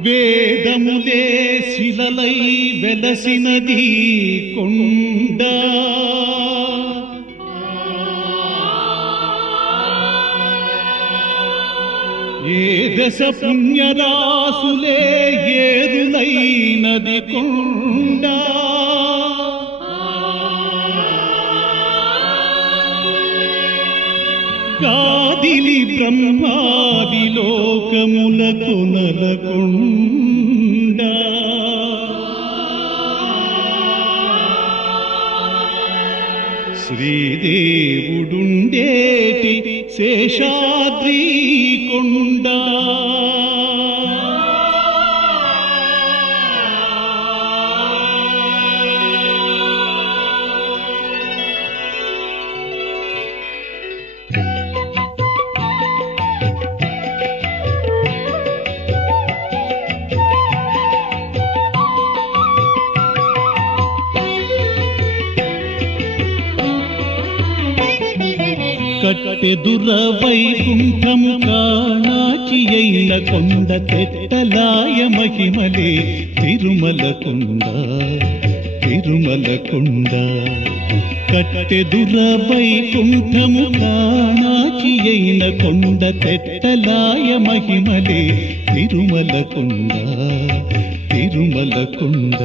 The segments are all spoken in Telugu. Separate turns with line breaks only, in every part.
వేదములే శిలలై వెలసినది కొండ. ఏ దశ పుణ్యరాసులే ఏరులైనది కొండ. గాదిలి బ్రహ్మా లోకముల కొనలకొండ శ్రీదేవుడుండేటి శేషాద్రి కొండా. కట్టెదుర వైకుంఠము కానాచి అయిన కొండ తెట్టలాయ మహిమలే తిరుమల కొండ తిరుమల కొండ కట్టెదుర వైకుంఠము కానాచి అయిన కొండ తెట్టలాయ మహిమలే తిరుమల కొండ తిరుమల కొండ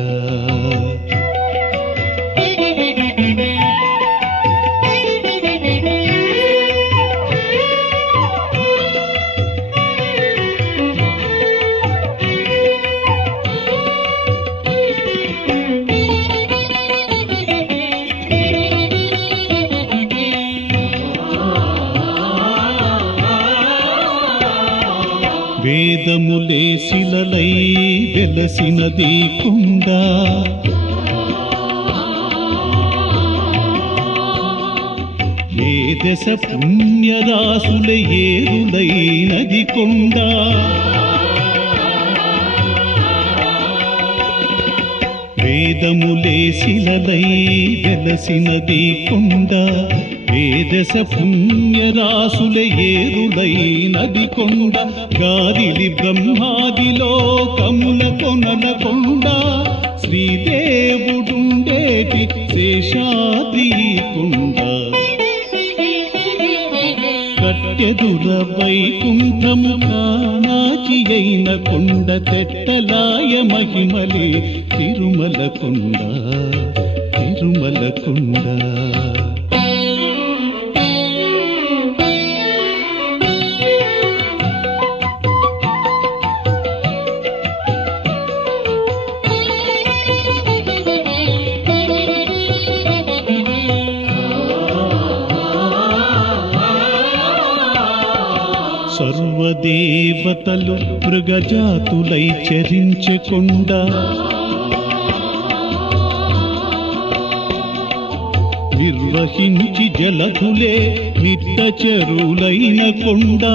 వేదములే శిలలై వెలసినది కుంద. ఏ దశ పుణ్యరాసుల ఏరులైనది కొండ. వేదములే శిలలై వెలసినది కొండ. వేదస పుణ్యరాసుల ఏరులై నది కొండ గాదిలి బ్రహ్మాదిలో కముల కొనల కొండ. శ్రీదేవుడుండేటి శేషాద్రి కొండ కట్టెదుర వైకుంఠము కానాచియైన కొండ తెట్టలాయ మహిమలే తిరుమల కొండ తిరుమల కొండ దేవతలు మృగజాతులై చరించకుండా నిర్వహించి జలధులే నిత్త చెరువులైన కొండా.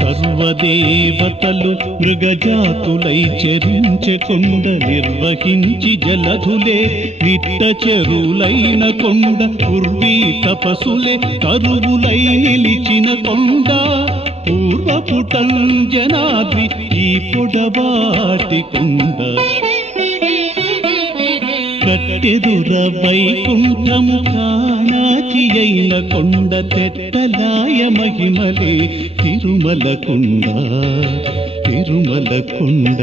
సర్వదేవతలు మృగజాతులై చరించకొండ నిర్వహించి జలధులే నిట్ట చెరువులైన కొండ పూర్వీ తపసులే కరువులై నిలిచిన కొండ. పూర్వపుటంజనాద్రి ఈ పొడవాటి కొండ. కట్టెదుర వైకుంఠము కానాచి అయిన కొండ తెట్టలాయ మహిమలే తిరుమల కొండ తిరుమల కొండ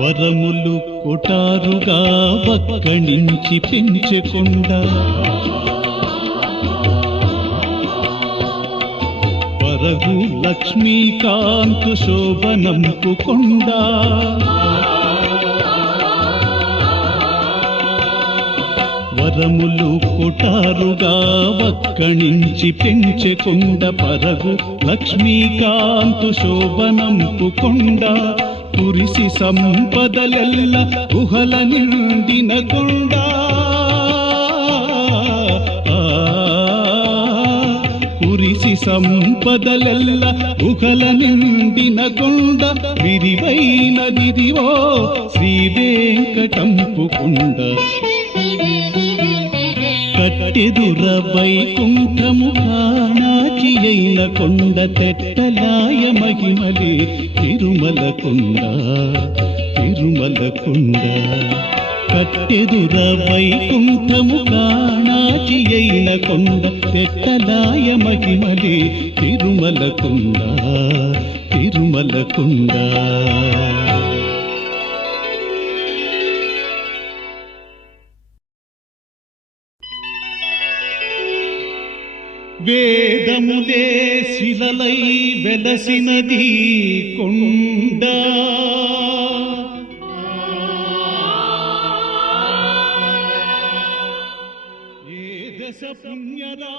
వరములు కొటారుగా వక్కణించి పెంచకుండా. వరగు లక్ష్మీకాంతు శోభనంపు కొండా. వరములు కొటారుగా వక్కణించి పెంచెకొండ. పరగు లక్ష్మీకాంతు శోభనంపు కొండ. ಕುರಿಸಿ సంపదలెల్ల గుహల నిండిన గుండ. కురిసి సంపదలెల్ల గుహల నిండిన గుండ. విరివైన విరివైనదిదివో శ్రీ వెంకటంపు కుండ కట్టెదుర వైకుంఠము కాణ అయిన కొండ తెట్టలాయ మహిమలే తిరుమల కొండ తిరుమల కొండ కట్టెదుర వైకుంఠము కాణాచి అయిన కొండ తెట్టలాయ మహిమలే తిరుమల కొండ తిరుమల కొండ వేదములే శిలలై వెలసినది కొండ. ఏ దశ పుణ్యరా